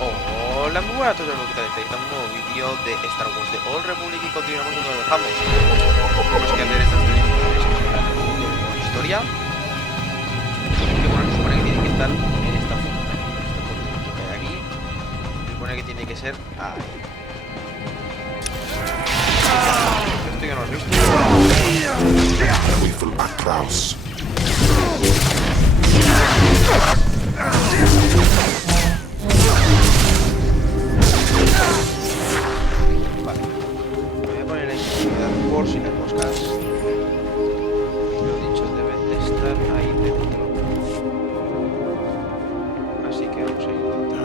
Hola, muy buenas a todos los que estáis en un nuevo vídeo de Star Wars de Old Republic y continuamos donde lo dejamos. Tenemos que hacer estas tres misiones que son las del mundo de modo historia. Que bueno, se supone que tiene que estar en esta zona, en este puerto que hay aquí. Se supone que tiene que ser ahí. Esto ya no lo he visto. Vale, voy a poner la inseguridad por si las moscas, lo dicho, deben de estar ahí dentro, así que vamos a ir dentro.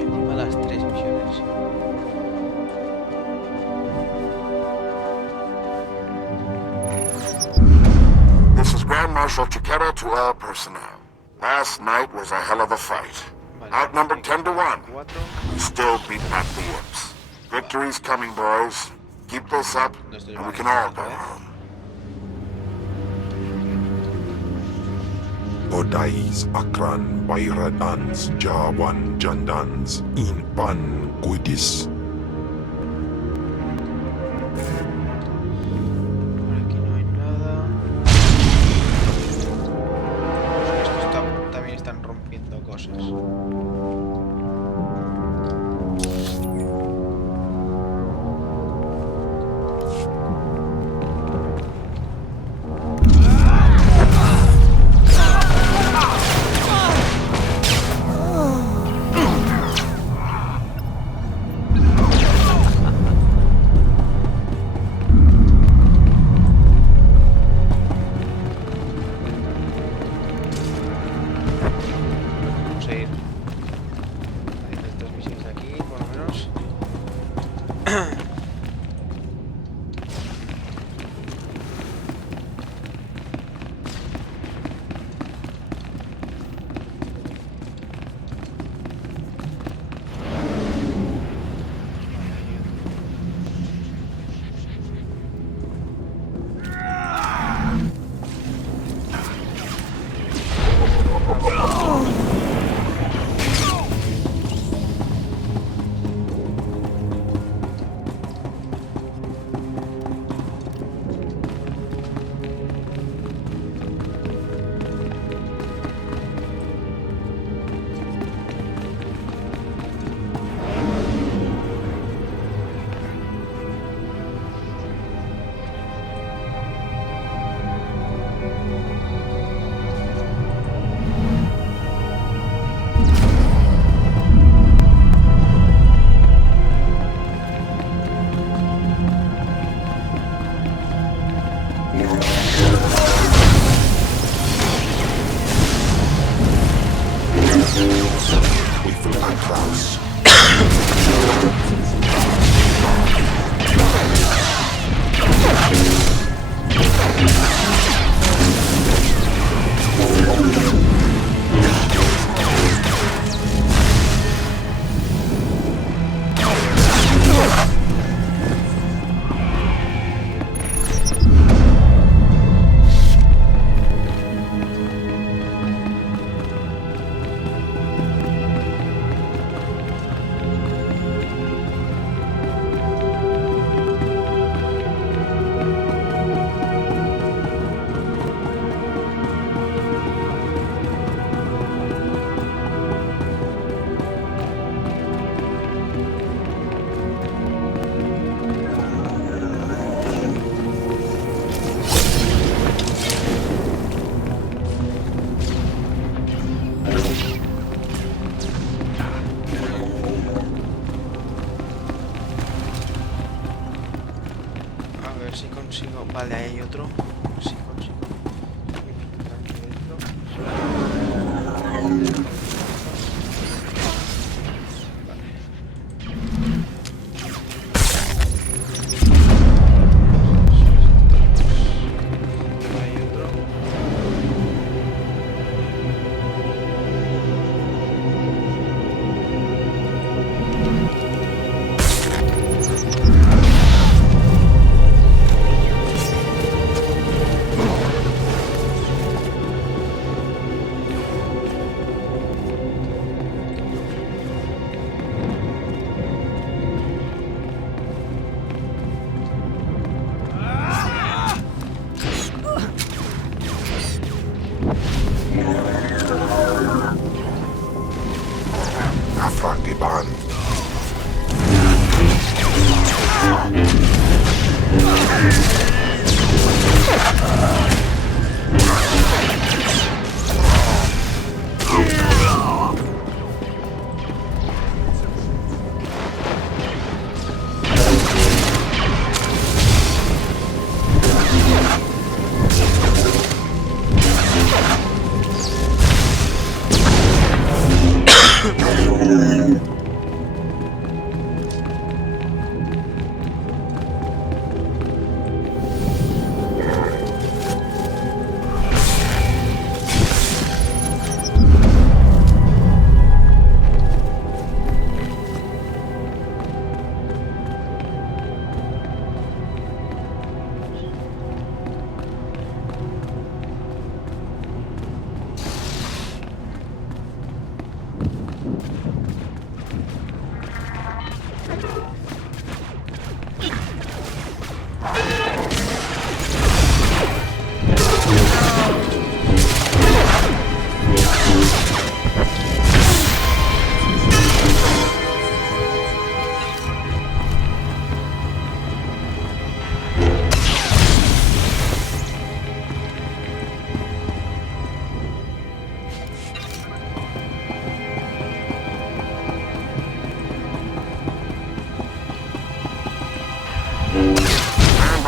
Encima las tres misiones. This is Grand Marshal Chiquera to all personnel. Last night was a hell of a fight. Outnumbered 10 to 1. We still beat back the imps. Victory's coming, boys. Keep this up, and we can all go home. Odais akran bayradans jawan jandans inpan kudis. Por aquí no hay nada. Estos también están rompiendo cosas. Vamos a ir haciendo estas misiones de aquí, por lo menos. A ver si consigo. Vale, ahí hay otro. A ver si consigo. Aquí dentro. Vale. Hay otro.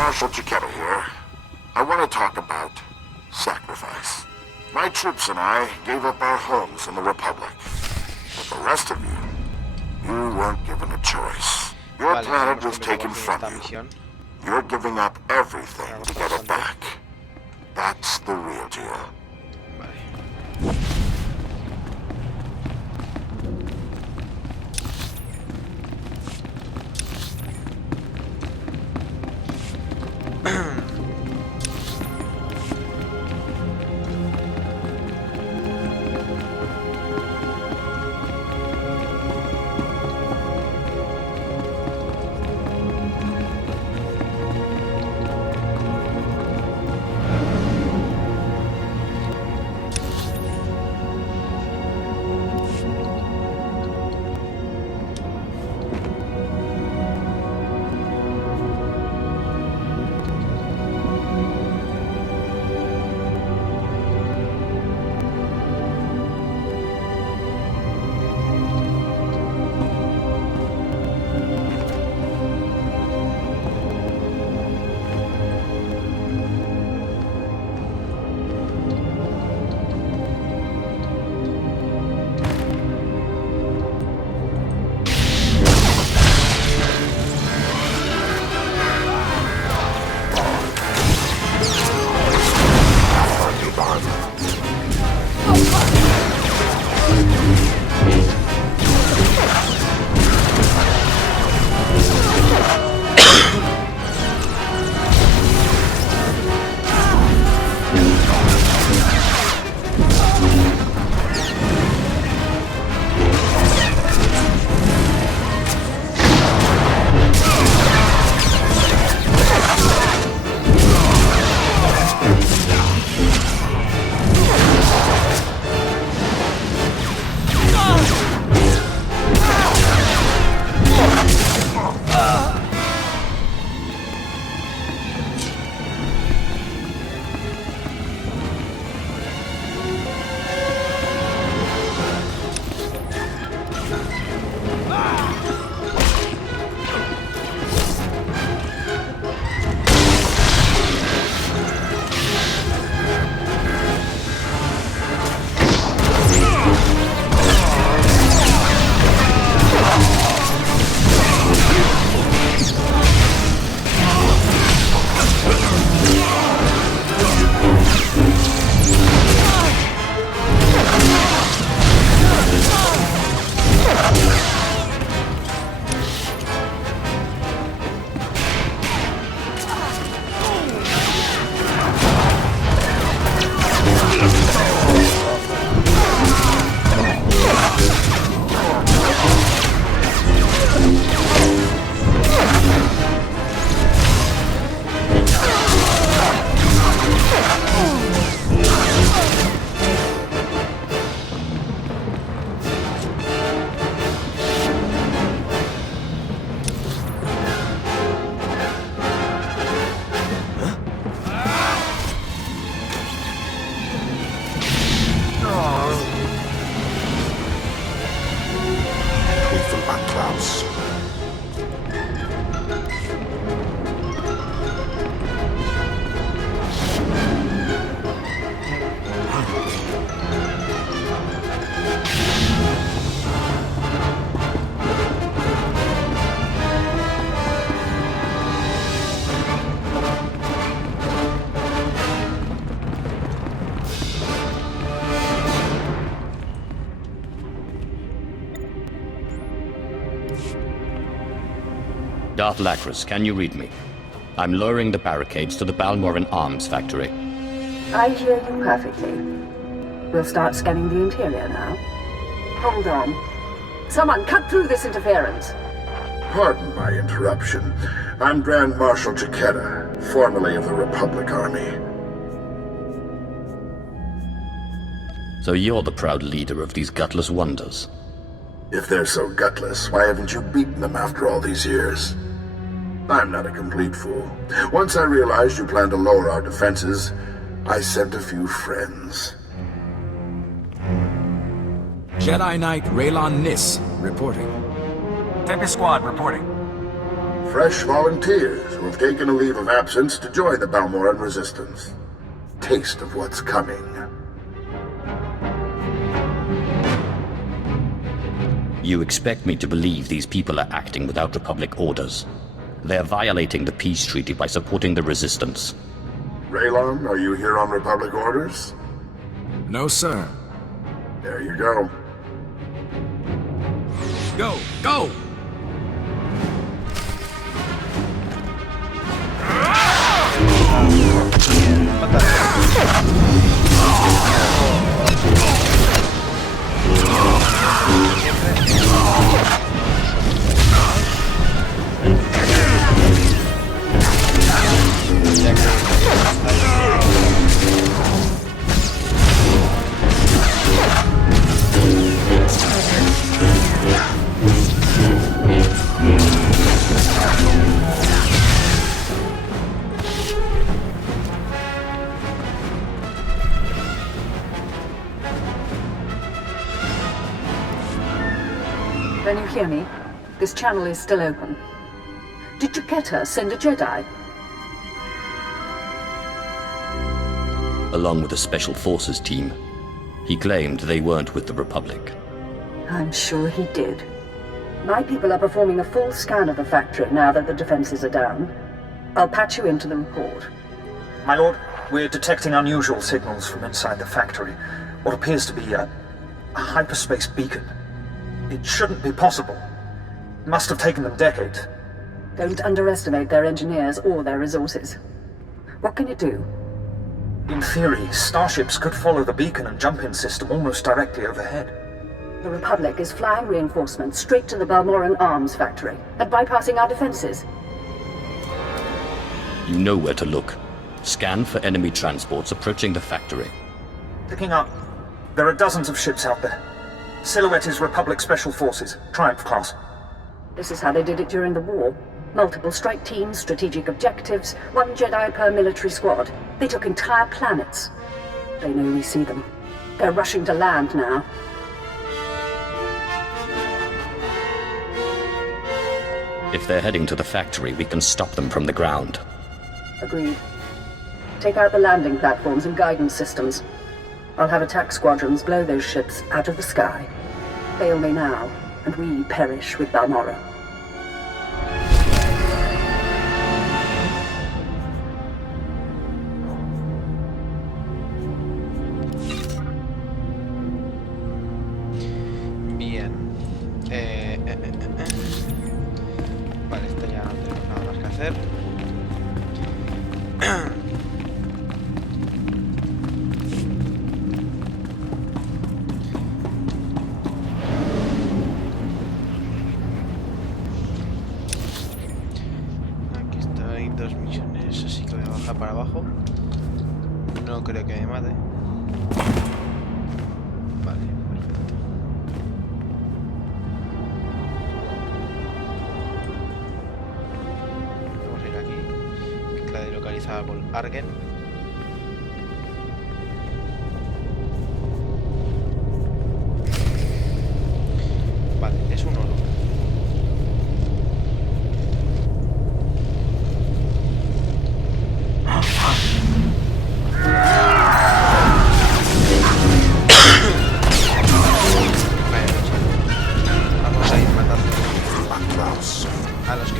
Marshal Chiquetta here. I want to talk about sacrifice. My troops and I gave up our homes in the Republic. But the rest of you weren't given a choice. Your planet was taken from you. You're giving up everything to get it back. That's the real deal. Darth Lacris, can you read me? I'm lowering the barricades to the Balmoran Arms factory. I hear you perfectly. We'll start scanning the interior now. Hold on. Someone cut through this interference. Pardon my interruption. I'm Grand Marshal Takeda, formerly of the Republic Army. So you're the proud leader of these gutless wonders? If they're so gutless, why haven't you beaten them after all these years? I'm not a complete fool. Once I realized you planned to lower our defenses, I sent a few friends. Jedi Knight Raylon Nis, reporting. Tempest Squad, reporting. Fresh volunteers who have taken a leave of absence to join the Balmoran Resistance. Taste of what's coming. You expect me to believe these people are acting without Republic orders? They're violating the peace treaty by supporting the Resistance. Raylon, are you here on Republic orders? No, sir. There you go. Go! Go! Can you hear me? This channel is still open. Did Takeda send a Jedi? Along with a Special Forces team. He claimed they weren't with the Republic. I'm sure he did. My people are performing a full scan of the factory now that the defenses are down. I'll patch you into the report. My lord, we're detecting unusual signals from inside the factory. What appears to be a hyperspace beacon. It shouldn't be possible. It must have taken them decades. Don't underestimate their engineers or their resources. What can you do? In theory, starships could follow the beacon and jump-in system almost directly overhead. The Republic is flying reinforcements straight to the Balmoran Arms factory and bypassing our defenses. You know where to look. Scan for enemy transports approaching the factory. Picking up. There are dozens of ships out there. Silhouette is Republic Special Forces, Triumph class. This is how they did it during the war. Multiple strike teams, strategic objectives, one Jedi per military squad. They took entire planets. They know we see them. They're rushing to land now. If they're heading to the factory, we can stop them from the ground. Agreed. Take out the landing platforms and guidance systems. I'll have attack squadrons blow those ships out of the sky. Fail me now, and we perish with Balmora. Bien. Vale, esto ya no tenemos nada más que hacer. Aquí estoy, 2 misiones, así que voy a bajar para abajo. No creo que me mate. Vale, perfecto. Vamos a ir aquí, que queda localizada por Argen. Vale, es un oro. Vamos a ir matando a los que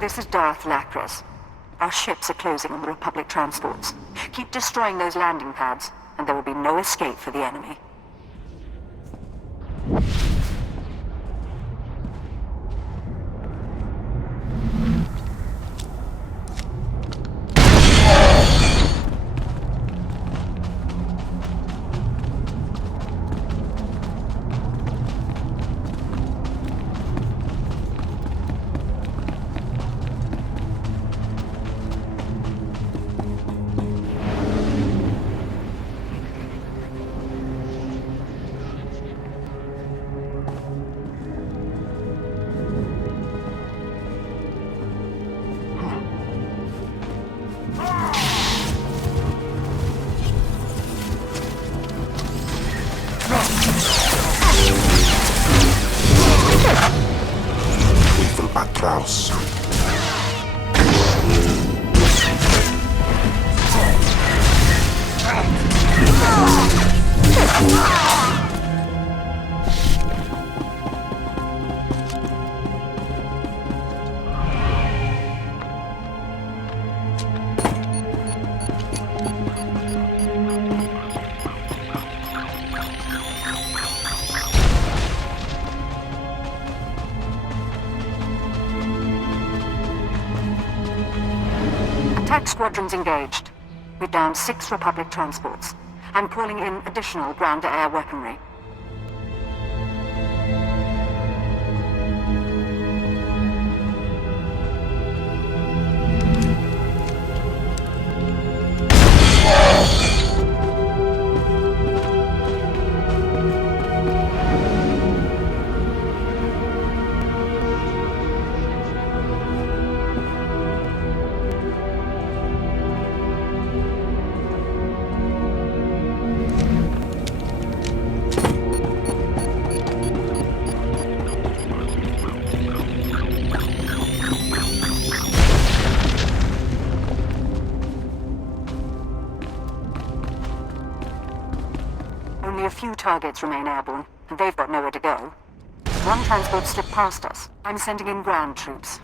This is Darth Lacris. Our ships are closing on the Republic transports. Keep destroying those landing pads, and there will be no escape for the enemy. Atroz. Attack squadrons engaged. We've downed 6 Republic transports. I'm calling in additional ground-to-air weaponry. Only a few targets remain airborne, and they've got nowhere to go. One transport slipped past us. I'm sending in ground troops.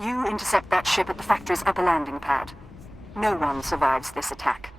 You intercept that ship at the factory's upper landing pad. No one survives this attack.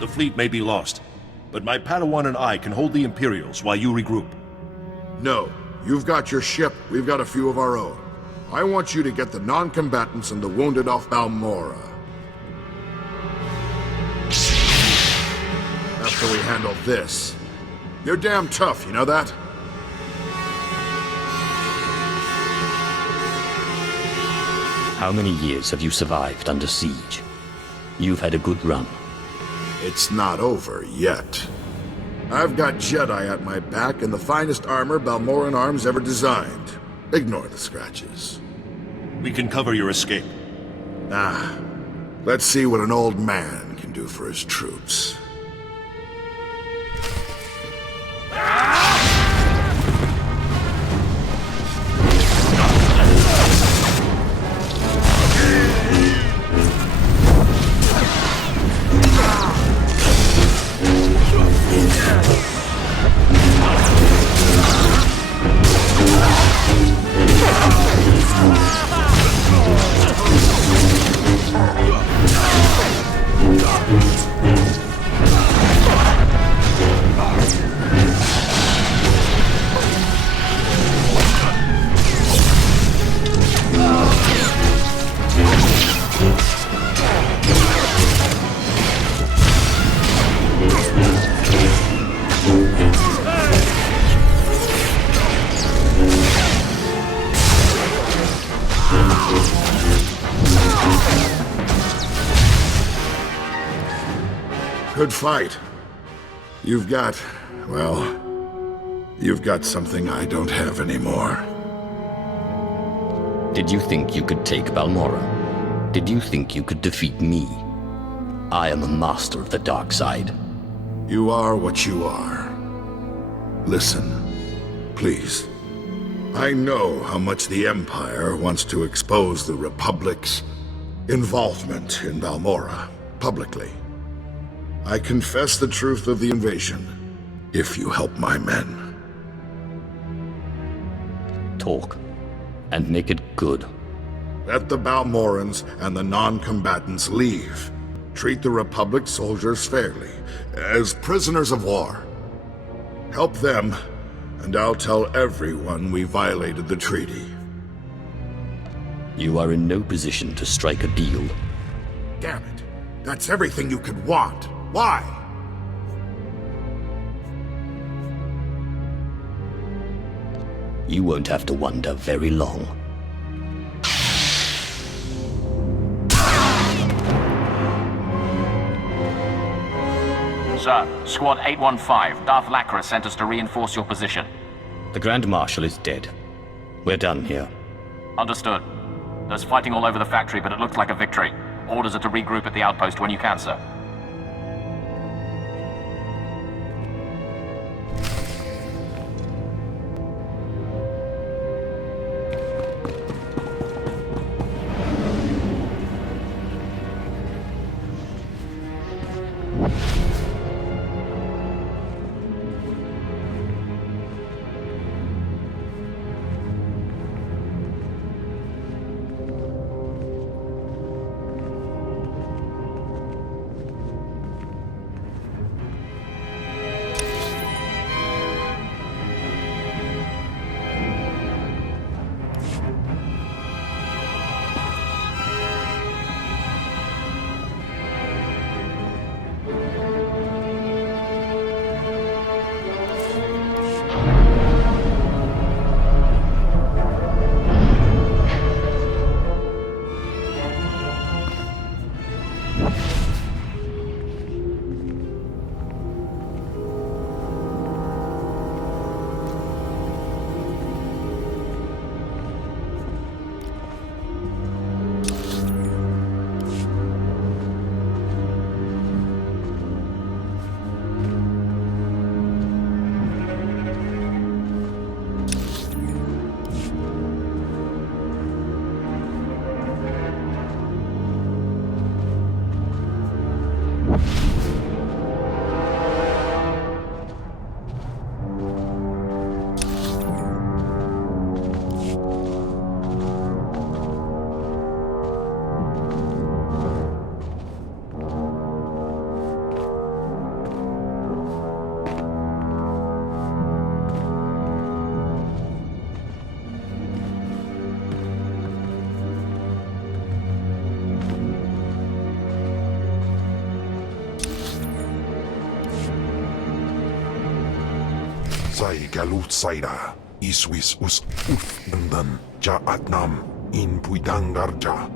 The fleet may be lost, but my Padawan and I can hold the Imperials while you regroup. No. You've got your ship, we've got a few of our own. I want you to get the non-combatants and the wounded off Balmora. After we handle this. You're damn tough, you know that? How many years have you survived under siege? You've had a good run. It's not over yet. I've got Jedi at my back and the finest armor Balmoran arms ever designed. Ignore the scratches. We can cover your escape. Let's see what an old man can do for his troops. Good fight. You've got something I don't have anymore. Did you think you could take Balmora? Did you think you could defeat me? I am a master of the dark side. You are what you are. Listen, please. I know how much the Empire wants to expose the Republic's involvement in Balmora publicly. I confess the truth of the invasion, if you help my men. Talk, and make it good. Let the Balmorans and the non-combatants leave. Treat the Republic soldiers fairly, as prisoners of war. Help them, and I'll tell everyone we violated the treaty. You are in no position to strike a deal. Damn it. That's everything you could want. Why? You won't have to wonder very long. Sir, Squad 815, Darth Lacra sent us to reinforce your position. The Grand Marshal is dead. We're done here. Understood. There's fighting all over the factory, but it looks like a victory. Orders are to regroup at the outpost when you can, sir. Zai galut saira. Iswis us uf endan. Ja atnam. In puidangarja.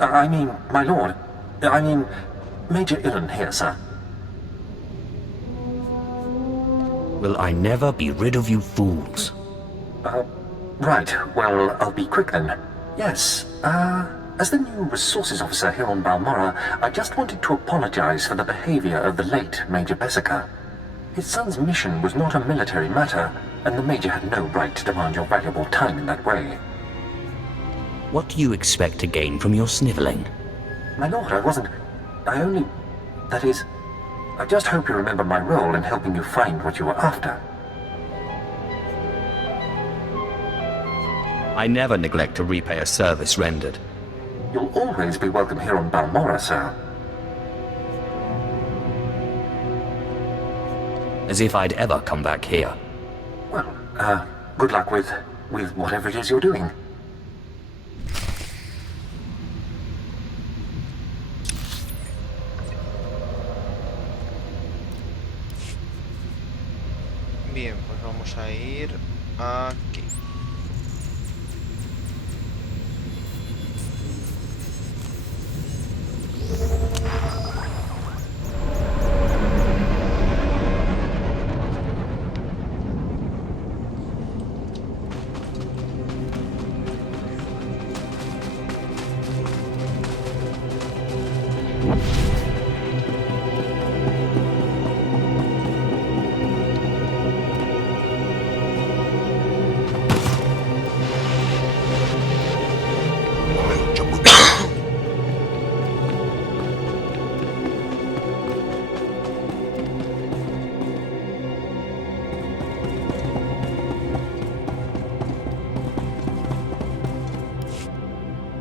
I mean, my lord. I mean, Major Illen here, sir. Will I never be rid of you fools? Right. Well, I'll be quick then. Yes, as the new resources officer here on Balmorra, I just wanted to apologize for the behavior of the late Major Desata. His son's mission was not a military matter, and the Major had no right to demand your valuable time in that way. What do you expect to gain from your sniveling? My lord, I only... That is, I just hope you remember my role in helping you find what you were after. I never neglect to repay a service rendered. You'll always be welcome here on Balmorra, sir. As if I'd ever come back here. Well, good luck with whatever it is you're doing. Bien, pues vamos a ir aquí.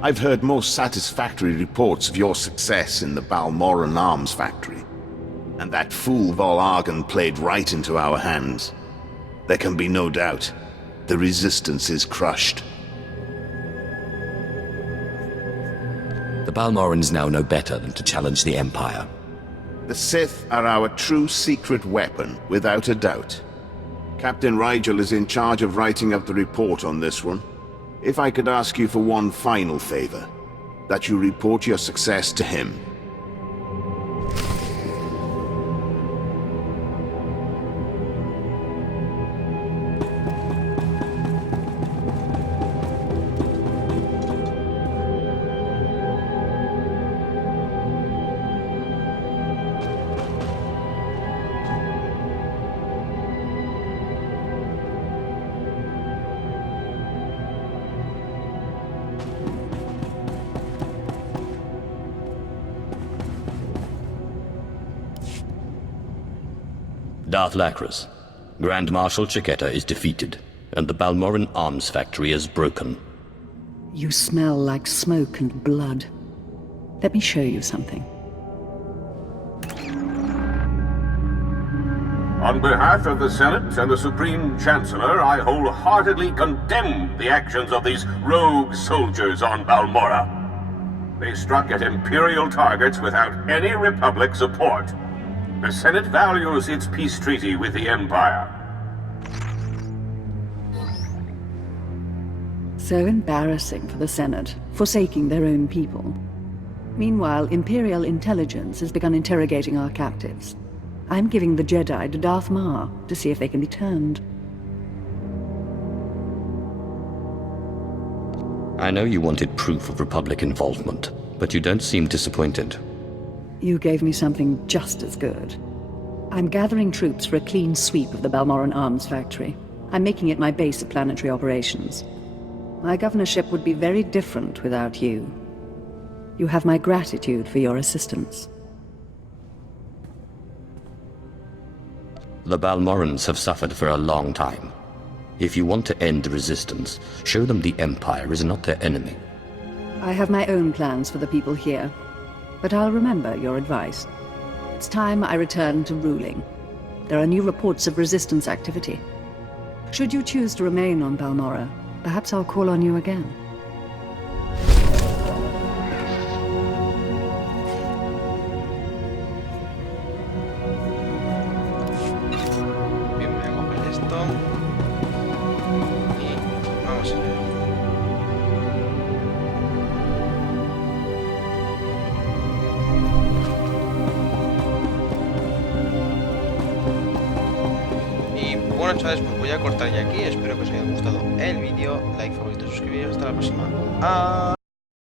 I've heard most satisfactory reports of your success in the Balmorran arms factory. And that fool Vol played right into our hands. There can be no doubt. The Resistance is crushed. The Balmorrans now know better than to challenge the Empire. The Sith are our true secret weapon, without a doubt. Captain Rigel is in charge of writing up the report on this one. If I could ask you for one final favor, that you report your success to him. Darth Lacris, Grand Marshal Chiquetta is defeated, and the Balmorran arms factory is broken. You smell like smoke and blood. Let me show you something. On behalf of the Senate and the Supreme Chancellor, I wholeheartedly condemn the actions of these rogue soldiers on Balmorra. They struck at Imperial targets without any Republic support. The Senate values its peace treaty with the Empire. So embarrassing for the Senate, forsaking their own people. Meanwhile, Imperial intelligence has begun interrogating our captives. I'm giving the Jedi to Darth Maul to see if they can be turned. I know you wanted proof of Republic involvement, but you don't seem disappointed. You gave me something just as good. I'm gathering troops for a clean sweep of the Balmorran arms factory. I'm making it my base of planetary operations. My governorship would be very different without you. You have my gratitude for your assistance. The Balmorrans have suffered for a long time. If you want to end the Resistance, show them the Empire is not their enemy. I have my own plans for the people here, but I'll remember your advice. It's time I return to ruling. There are new reports of Resistance activity. Should you choose to remain on Balmorra, perhaps I'll call on you again. Bien, voy a coger esto. Y vamos allá. bueno, chavales, pues voy a cortar ya aquí. Espero que os haya gustado el vídeo. Like, favorito, suscribiros. Hasta la próxima.